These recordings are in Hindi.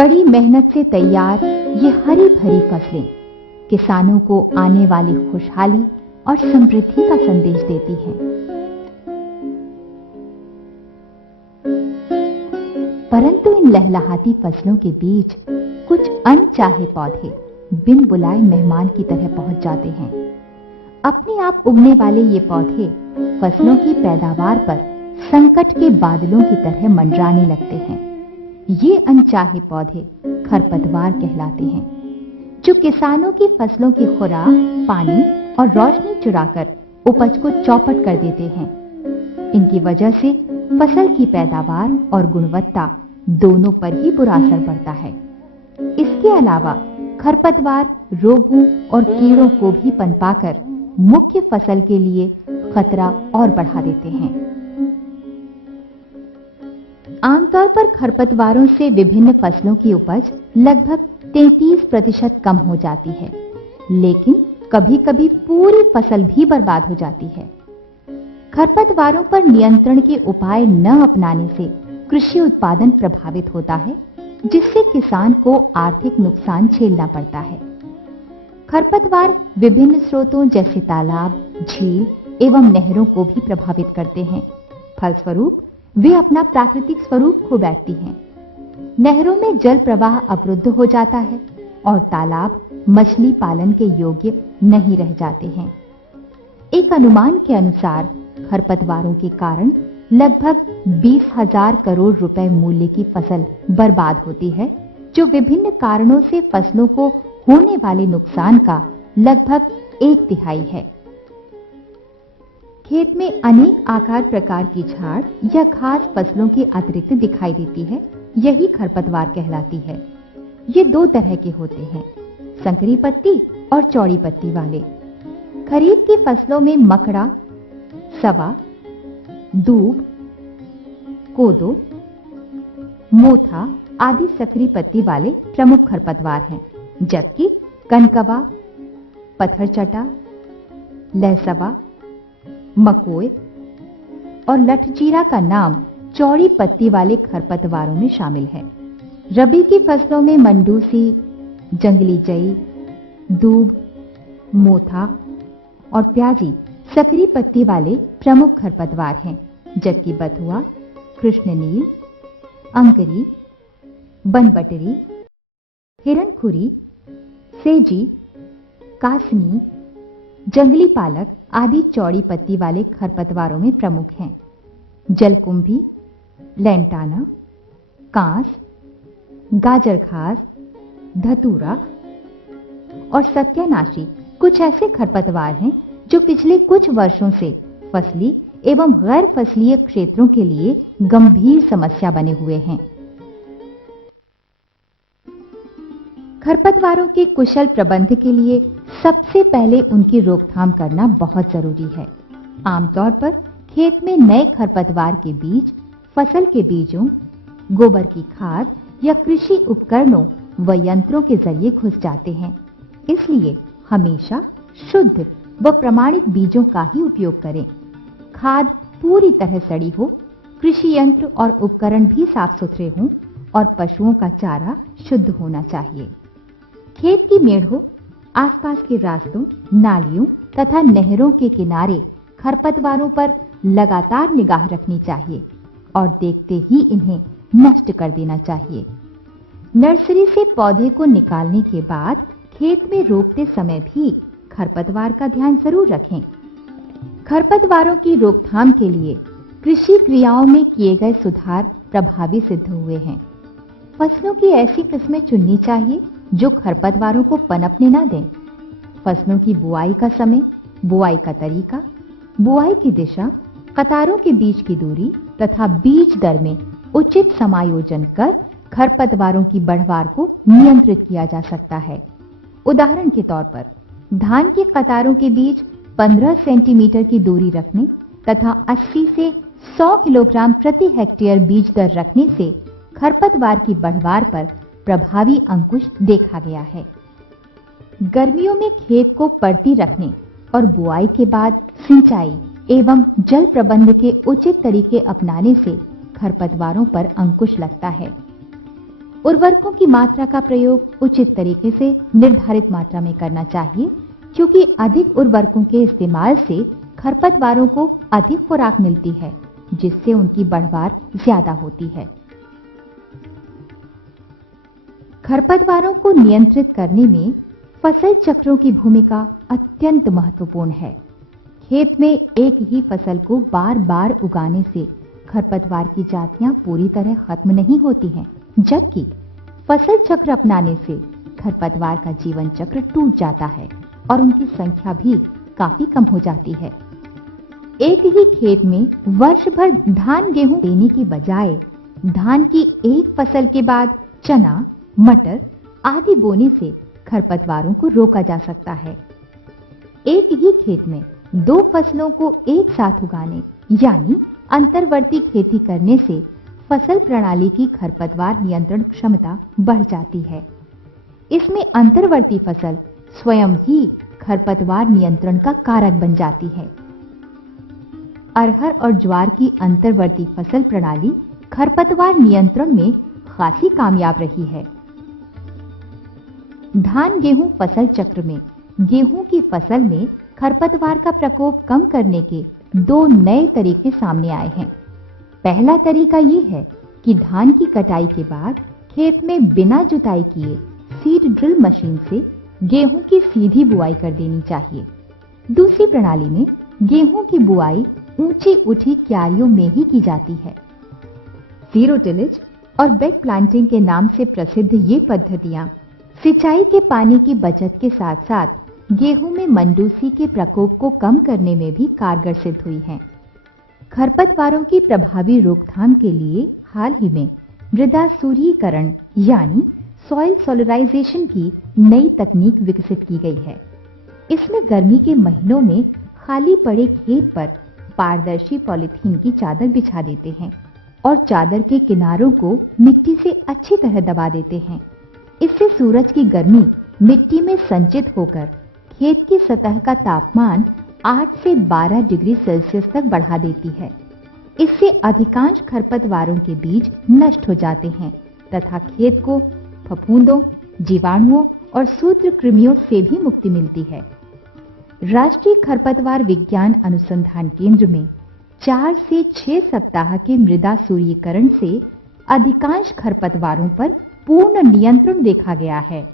कड़ी मेहनत से तैयार ये हरी भरी फसलें किसानों को आने वाली खुशहाली और समृद्धि का संदेश देती हैं। परंतु इन लहलहाती फसलों के बीच कुछ अनचाहे पौधे बिन बुलाए मेहमान की तरह पहुंच जाते हैं। अपने आप उगने वाले ये पौधे फसलों की पैदावार पर संकट के बादलों की तरह मंडराने लगते हैं। ये अनचाहे पौधे खरपतवार कहलाते हैं, जो किसानों की फसलों की खुराक, पानी और रोशनी चुराकर उपज को चौपट कर देते हैं। इनकी वजह से फसल की पैदावार और गुणवत्ता दोनों पर ही बुरा असर पड़ता है। इसके अलावा खरपतवार रोगों और कीड़ों को भी पनपाकर मुख्य फसल के लिए खतरा और बढ़ा देते हैं। आमतौर पर खरपतवारों से विभिन्न फसलों की उपज लगभग 33% कम हो जाती है, लेकिन कभी-कभी पूरी फसल भी बर्बाद हो जाती है। खरपतवारों पर नियंत्रण के उपाय न अपनाने से कृषि उत्पादन प्रभावित होता है, जिससे किसान को आर्थिक नुकसान झेलना पड़ता है। खरपतवार विभिन्न स्रोतों जैसे तालाब, झील एवं नहरों को भी प्रभावित करते हैं। फलस्वरूप वे अपना प्राकृतिक स्वरूप खो बैठती हैं। नहरों में जल प्रवाह अवरुद्ध हो जाता है और तालाब मछली पालन के योग्य नहीं रह जाते हैं। एक अनुमान के अनुसार खरपतवारों के कारण लगभग 20,000 करोड़ रुपए मूल्य की फसल बर्बाद होती है, जो विभिन्न कारणों से फसलों को होने वाले नुकसान का लगभग 1/3 है। खेत में अनेक आकार प्रकार की झाड़ या घास फसलों के अतिरिक्त दिखाई देती है, यही खरपतवार कहलाती है। ये 2 तरह के होते हैं, संकरी पत्ती और चौड़ी पत्ती वाले। खरीफ की फसलों में मकड़ा, सवा, दूब, कोदो, मोथा आदि सकरी पत्ती वाले प्रमुख खरपतवार हैं, जबकि कनकवा, पत्थरचटा, लहसवा, मकोय और लठजीरा का नाम चौड़ी पत्ती वाले खरपतवारों में शामिल है। रबी की फसलों में मंडूसी, जंगली जई, दूब, मोथा और प्याजी सकरी पत्ती वाले प्रमुख खरपतवार हैं, जबकि बथुआ, कृष्णनील, अंकरी, बनबटरी, हिरणखुरी, सेजी, कासनी, जंगली पालक आदि चौड़ी पत्ती वाले खरपतवारों में प्रमुख हैं। जलकुंभी, लैंटाना, कांस, गाजर घास, धतूरा और सत्यानाशी कुछ ऐसे खरपतवार हैं जो पिछले कुछ वर्षों से फसली एवं गैर फसलीय क्षेत्रों के लिए गंभीर समस्या बने हुए हैं। खरपतवारों के कुशल प्रबंधन के लिए सबसे पहले उनकी रोकथाम करना बहुत जरूरी है। आमतौर पर खेत में नए खरपतवार के बीज फसल के बीजों, गोबर की खाद या कृषि उपकरणों व यंत्रों के जरिए घुस जाते हैं। इसलिए हमेशा शुद्ध व प्रमाणित बीजों का ही उपयोग करें। खाद पूरी तरह सड़ी हो, कृषि यंत्र और उपकरण भी साफ सुथरे हों और पशुओं का चारा शुद्ध होना चाहिए। खेत की मेढ़ों, आसपास के रास्तों, नालियों तथा नहरों के किनारे खरपतवारों पर लगातार निगाह रखनी चाहिए और देखते ही इन्हें नष्ट कर देना चाहिए। नर्सरी से पौधे को निकालने के बाद खेत में रोपते समय भी खरपतवार का ध्यान जरूर रखें। खरपतवारों की रोकथाम के लिए कृषि क्रियाओं में किए गए सुधार प्रभावी सिद्ध हुए हैं। फसलों की ऐसी किस्में चुननी चाहिए जो खरपतवारों को पनपने न दें। फसलों की बुआई का समय, बुआई का तरीका, बुआई की दिशा, कतारों के बीच की दूरी तथा बीज दर में उचित समायोजन कर खरपतवारों की बढ़वार को नियंत्रित किया जा सकता है। उदाहरण के तौर पर धान की कतारों के बीच 15 सेंटीमीटर की दूरी रखने तथा 80 से 100 किलोग्राम प्रति हेक्टेयर बीज दर रखने से खरपतवार की बढ़वार पर प्रभावी अंकुश देखा गया है। गर्मियों में खेत को पड़ती रखने और बुआई के बाद सिंचाई एवं जल प्रबंध के उचित तरीके अपनाने से खरपतवारों पर अंकुश लगता है। उर्वरकों की मात्रा का प्रयोग उचित तरीके से निर्धारित मात्रा में करना चाहिए, क्योंकि अधिक उर्वरकों के इस्तेमाल से खरपतवारों को अधिक खुराक मिलती है, जिससे उनकी बढ़वार ज्यादा होती है। खरपतवारों को नियंत्रित करने में फसल चक्रों की भूमिका अत्यंत महत्वपूर्ण है। खेत में एक ही फसल को बार-बार उगाने से खरपतवार की जातियां पूरी तरह खत्म नहीं होती हैं, जबकि फसल चक्र अपनाने से खरपतवार का जीवन चक्र टूट जाता है और उनकी संख्या भी काफी कम हो जाती है। एक ही खेत में वर्ष भर धान गेहूं देने की बजाय धान की एक फसल के बाद चना, मटर आदि बोने से खरपतवारों को रोका जा सकता है। एक ही खेत में दो फसलों को एक साथ उगाने यानी अंतर्वर्ती खेती करने से फसल प्रणाली की खरपतवार नियंत्रण क्षमता बढ़ जाती है। इसमें अंतर्वर्ती फसल स्वयं ही खरपतवार नियंत्रण का कारक बन जाती है। अरहर और ज्वार की अंतर्वर्ती फसल प्रणाली खरपतवार नियंत्रण में खासी कामयाब रही है। धान गेहूं फसल चक्र में गेहूं की फसल में खरपतवार का प्रकोप कम करने के दो नए तरीके सामने आए हैं। पहला तरीका ये है कि धान की कटाई के बाद खेत में बिना जुताई किए सीड ड्रिल मशीन से गेहूं की सीधी बुआई कर देनी चाहिए। दूसरी प्रणाली में गेहूं की बुआई ऊंची उठी क्यारियों में ही की जाती है। जीरो टिलेज और बेड प्लांटिंग के नाम से प्रसिद्ध ये पद्धतियां सिंचाई के पानी की बचत के साथ साथ गेहूं में मंडूसी के प्रकोप को कम करने में भी कारगर सिद्ध हुई हैं। खरपतवारों की प्रभावी रोकथाम के लिए हाल ही में मृदा सूर्यीकरण यानी सॉइल सोलराइजेशन की नई तकनीक विकसित की गई है। इसमें गर्मी के महीनों में खाली पड़े खेत पर पारदर्शी पॉलीथीन की चादर बिछा देते हैं और चादर के किनारों को मिट्टी से अच्छी तरह दबा देते हैं। इससे सूरज की गर्मी मिट्टी में संचित होकर खेत की सतह का तापमान 8 से 12 डिग्री सेल्सियस तक बढ़ा देती है। इससे अधिकांश खरपतवारों के बीज नष्ट हो जाते हैं तथा खेत को फफूंदों, जीवाणुओं और सूत्रकृमियों से भी मुक्ति मिलती है। राष्ट्रीय खरपतवार विज्ञान अनुसंधान केंद्र में 4 से 6 सप्ताह के मृदा सूर्यीकरण से अधिकांश खरपतवारों पर पूर्ण नियंत्रण देखा गया है।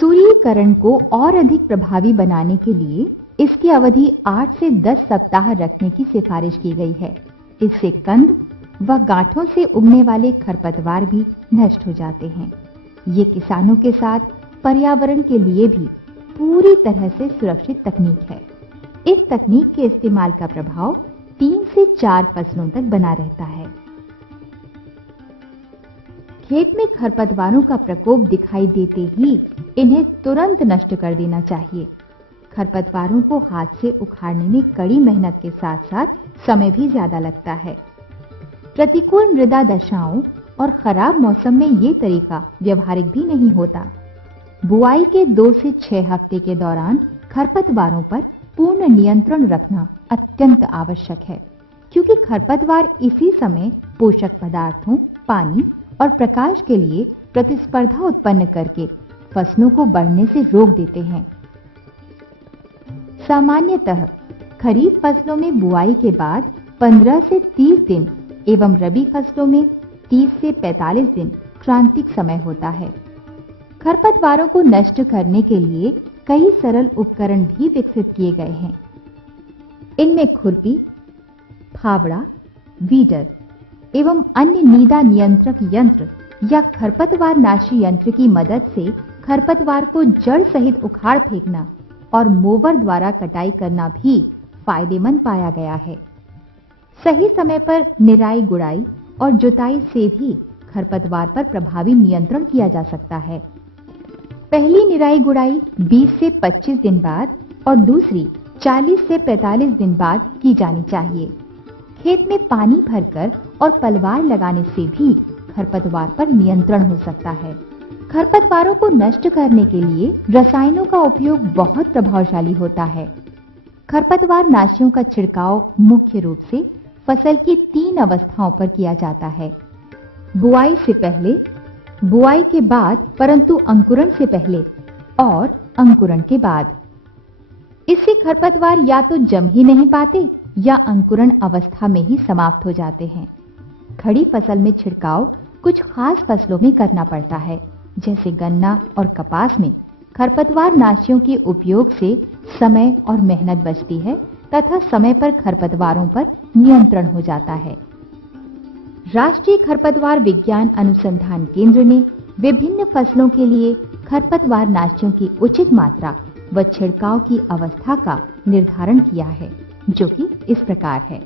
सूर्यीकरण को और अधिक प्रभावी बनाने के लिए इसकी अवधि 8 से 10 सप्ताह रखने की सिफारिश की गई है। इससे कंद व गांठों से उगने वाले खरपतवार भी नष्ट हो जाते हैं। ये किसानों के साथ पर्यावरण के लिए भी पूरी तरह से सुरक्षित तकनीक है। इस तकनीक के इस्तेमाल का प्रभाव 3 से 4 फसलों तक बना रहता है। खेत में खरपतवारों का प्रकोप दिखाई देते ही इन्हें तुरंत नष्ट कर देना चाहिए। खरपतवारों को हाथ से उखाड़ने में कड़ी मेहनत के साथ साथ समय भी ज्यादा लगता है। प्रतिकूल मृदा दशाओं और खराब मौसम में ये तरीका व्यवहारिक भी नहीं होता। बुआई के 2 से 6 हफ्ते के दौरान खरपतवारों पर पूर्ण नियंत्रण रखना अत्यंत आवश्यक है, क्योंकि खरपतवार इसी समय पोषक पदार्थों, पानी और प्रकाश के लिए प्रतिस्पर्धा उत्पन्न करके फसलों को बढ़ने से रोक देते हैं। सामान्यतः खरीफ फसलों में बुआई के बाद 15 से 30 दिन एवं रबी फसलों में 30 से 45 दिन क्रांतिक समय होता है। खरपतवारों को नष्ट करने के लिए कई सरल उपकरण भी विकसित किए गए हैं। इनमें खुरपी, फावड़ा, वीडर एवं अन्य नीदा नियंत्रक यंत्र या खरपतवार नाशी यंत्र की मदद से खरपतवार को जड़ सहित उखाड़ फेंकना और मोवर द्वारा कटाई करना भी फायदेमंद पाया गया है। सही समय पर निराई गुड़ाई और जुताई से भी खरपतवार पर प्रभावी नियंत्रण किया जा सकता है। पहली निराई गुड़ाई 20 से 25 दिन बाद और दूसरी 40 से 45 दिन बाद की जानी चाहिए। खेत में पानी भरकर और पलवार लगाने से भी खरपतवार पर नियंत्रण हो सकता है। खरपतवारों को नष्ट करने के लिए रसायनों का उपयोग बहुत प्रभावशाली होता है। खरपतवार नाशियों का छिड़काव मुख्य रूप से फसल की 3 अवस्थाओं पर किया जाता है। बुआई से पहले, बुआई के बाद परंतु अंकुरण से पहले और अंकुरण के बाद। इससे खरपतवार या तो जम ही नहीं पाते या अंकुरण अवस्था में ही समाप्त हो जाते हैं। खड़ी फसल में छिड़काव कुछ खास फसलों में करना पड़ता है, जैसे गन्ना और कपास में खरपतवार नाशियों के उपयोग से समय और मेहनत बचती है तथा समय पर खरपतवारों पर नियंत्रण हो जाता है। राष्ट्रीय खरपतवार विज्ञान अनुसंधान केंद्र ने विभिन्न फसलों के लिए खरपतवार नाशियों की उचित मात्रा व छिड़काव की अवस्था का निर्धारण किया है, जो कि इस प्रकार है।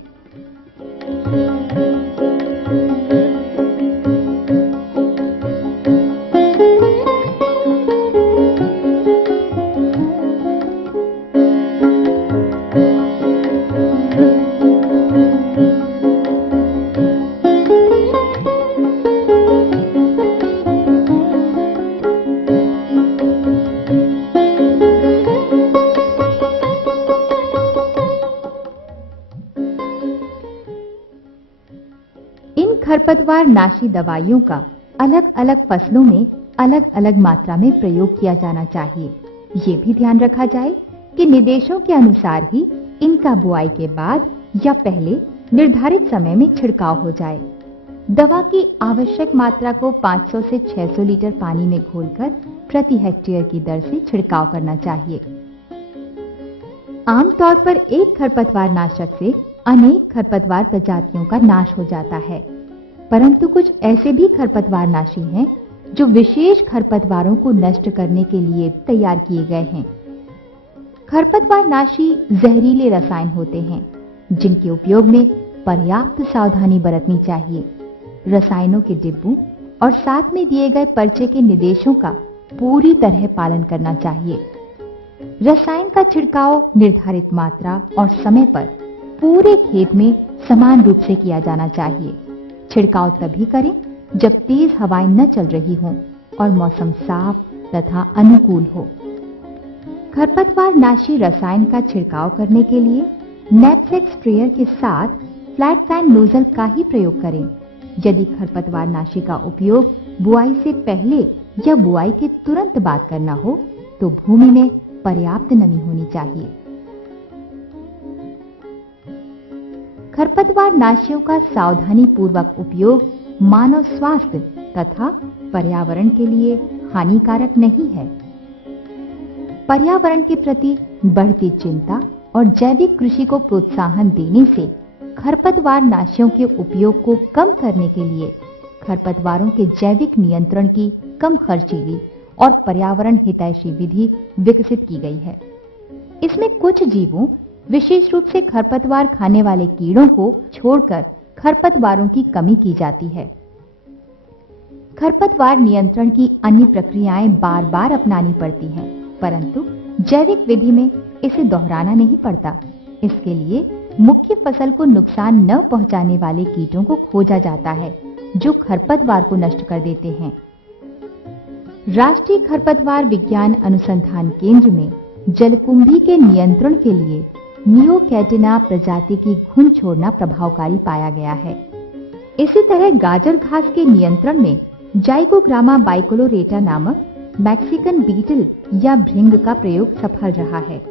खरपतवार नाशी दवाइयों का अलग अलग फसलों में अलग अलग मात्रा में प्रयोग किया जाना चाहिए। ये भी ध्यान रखा जाए कि निर्देशों के अनुसार ही इनका बुआई के बाद या पहले निर्धारित समय में छिड़काव हो जाए। दवा की आवश्यक मात्रा को 500 से 600 लीटर पानी में घोलकर प्रति हेक्टेयर की दर से छिड़काव करना चाहिए। आमतौर पर एक खरपतवार नाशक से अनेक खरपतवार प्रजातियों का नाश हो जाता है, परंतु कुछ ऐसे भी खरपतवार नाशी हैं जो विशेष खरपतवारों को नष्ट करने के लिए तैयार किए गए हैं। खरपतवार नाशी जहरीले रसायन होते हैं जिनके उपयोग में पर्याप्त सावधानी बरतनी चाहिए। रसायनों के डिब्बों और साथ में दिए गए पर्चे के निर्देशों का पूरी तरह पालन करना चाहिए। रसायन का छिड़काव निर्धारित मात्रा और समय पर पूरे खेत में समान रूप से किया जाना चाहिए। छिड़काव तभी करें जब तेज हवाएं न चल रही हों और मौसम साफ तथा अनुकूल हो। खरपतवार नाशी रसायन का छिड़काव करने के लिए नैपसेक स्प्रेयर के साथ फ्लैट पैन नोजल का ही प्रयोग करें। यदि खरपतवार नाशी का उपयोग बुआई से पहले या बुआई के तुरंत बाद करना हो तो भूमि में पर्याप्त नमी होनी चाहिए। खरपतवार नाशियों का सावधानी पूर्वक उपयोग मानव स्वास्थ्य तथा पर्यावरण के लिए हानिकारक नहीं है। पर्यावरण के प्रति बढ़ती चिंता और जैविक कृषि को प्रोत्साहन देने से खरपतवार नाशियों के उपयोग को कम करने के लिए खरपतवारों के जैविक नियंत्रण की कम खर्चीली और पर्यावरण हितैषी विधि विकसित की गई है। इसमें कुछ जीवों, विशेष रूप से खरपतवार खाने वाले कीड़ों को छोड़कर खरपतवारों की कमी की जाती है। खरपतवार नियंत्रण की अन्य प्रक्रियाएं बार बार अपनानी पड़ती हैं, परंतु जैविक विधि में इसे दोहराना नहीं पड़ता। इसके लिए मुख्य फसल को नुकसान न पहुंचाने वाले कीटों को खोजा जाता है जो खरपतवार को नष्ट कर देते हैं। राष्ट्रीय खरपतवार विज्ञान अनुसंधान केंद्र में जलकुंभी के नियंत्रण के लिए नियोकैटिना प्रजाति की घुन छोड़ना प्रभावकारी पाया गया है। इसी तरह गाजर घास के नियंत्रण में जाइगोग्रामा बाइकोलोरेटा नामक मैक्सिकन बीटल या भृंग का प्रयोग सफल रहा है।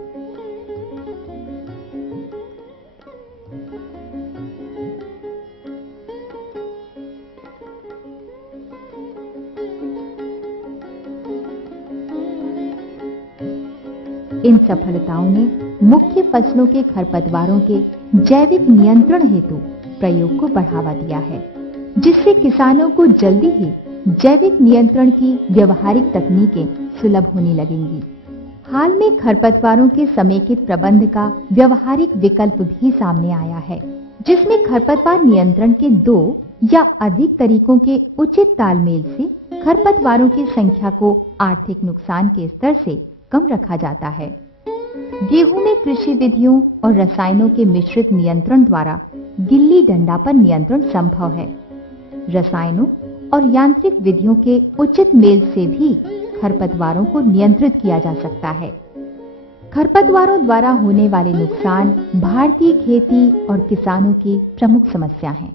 इन सफलताओं ने मुख्य फसलों के खरपतवारों के जैविक नियंत्रण हेतु प्रयोग को बढ़ावा दिया है, जिससे किसानों को जल्दी ही जैविक नियंत्रण की व्यवहारिक तकनीकें सुलभ होने लगेंगी। हाल में खरपतवारों के समेकित प्रबंध का व्यवहारिक विकल्प भी सामने आया है, जिसमें खरपतवार नियंत्रण के 2 या अधिक तरीकों के उचित तालमेल से खरपतवारों की संख्या को आर्थिक नुकसान के स्तर से कम रखा जाता है। गेहूं में कृषि विधियों और रसायनों के मिश्रित नियंत्रण द्वारा गिल्ली डंडा पर नियंत्रण संभव है। रसायनों और यांत्रिक विधियों के उचित मेल से भी खरपतवारों को नियंत्रित किया जा सकता है। खरपतवारों द्वारा होने वाले नुकसान भारतीय खेती और किसानों की प्रमुख समस्या हैं।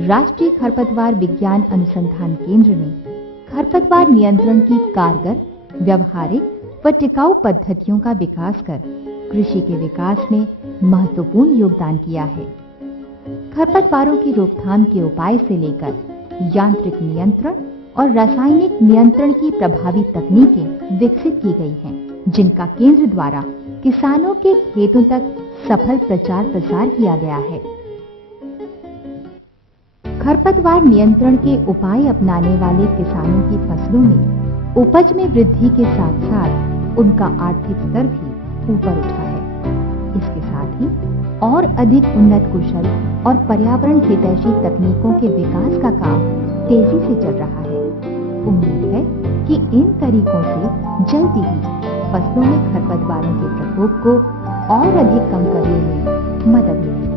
राष्ट्रीय खरपतवार विज्ञान अनुसंधान केंद्र ने खरपतवार नियंत्रण की कारगर, व्यवहारिक व टिकाऊ पद्धतियों का विकास कर कृषि के विकास में महत्वपूर्ण योगदान किया है। खरपतवारों की रोकथाम के उपाय से लेकर यांत्रिक नियंत्रण और रासायनिक नियंत्रण की प्रभावी तकनीकें विकसित की गई हैं, जिनका केंद्र द्वारा किसानों के खेतों तक सफल प्रचार प्रसार किया गया है। खरपतवार नियंत्रण के उपाय अपनाने वाले किसानों की फसलों में उपज में वृद्धि के साथ साथ उनका आर्थिक स्तर भी ऊपर उठा है। इसके साथ ही और अधिक उन्नत कुशल और पर्यावरण हितैषी तकनीकों के विकास का काम तेजी से चल रहा है। उम्मीद है कि इन तरीकों से जल्दी ही फसलों में खरपतवारों के प्रकोप को और अधिक कम करने में मदद मिलेगी।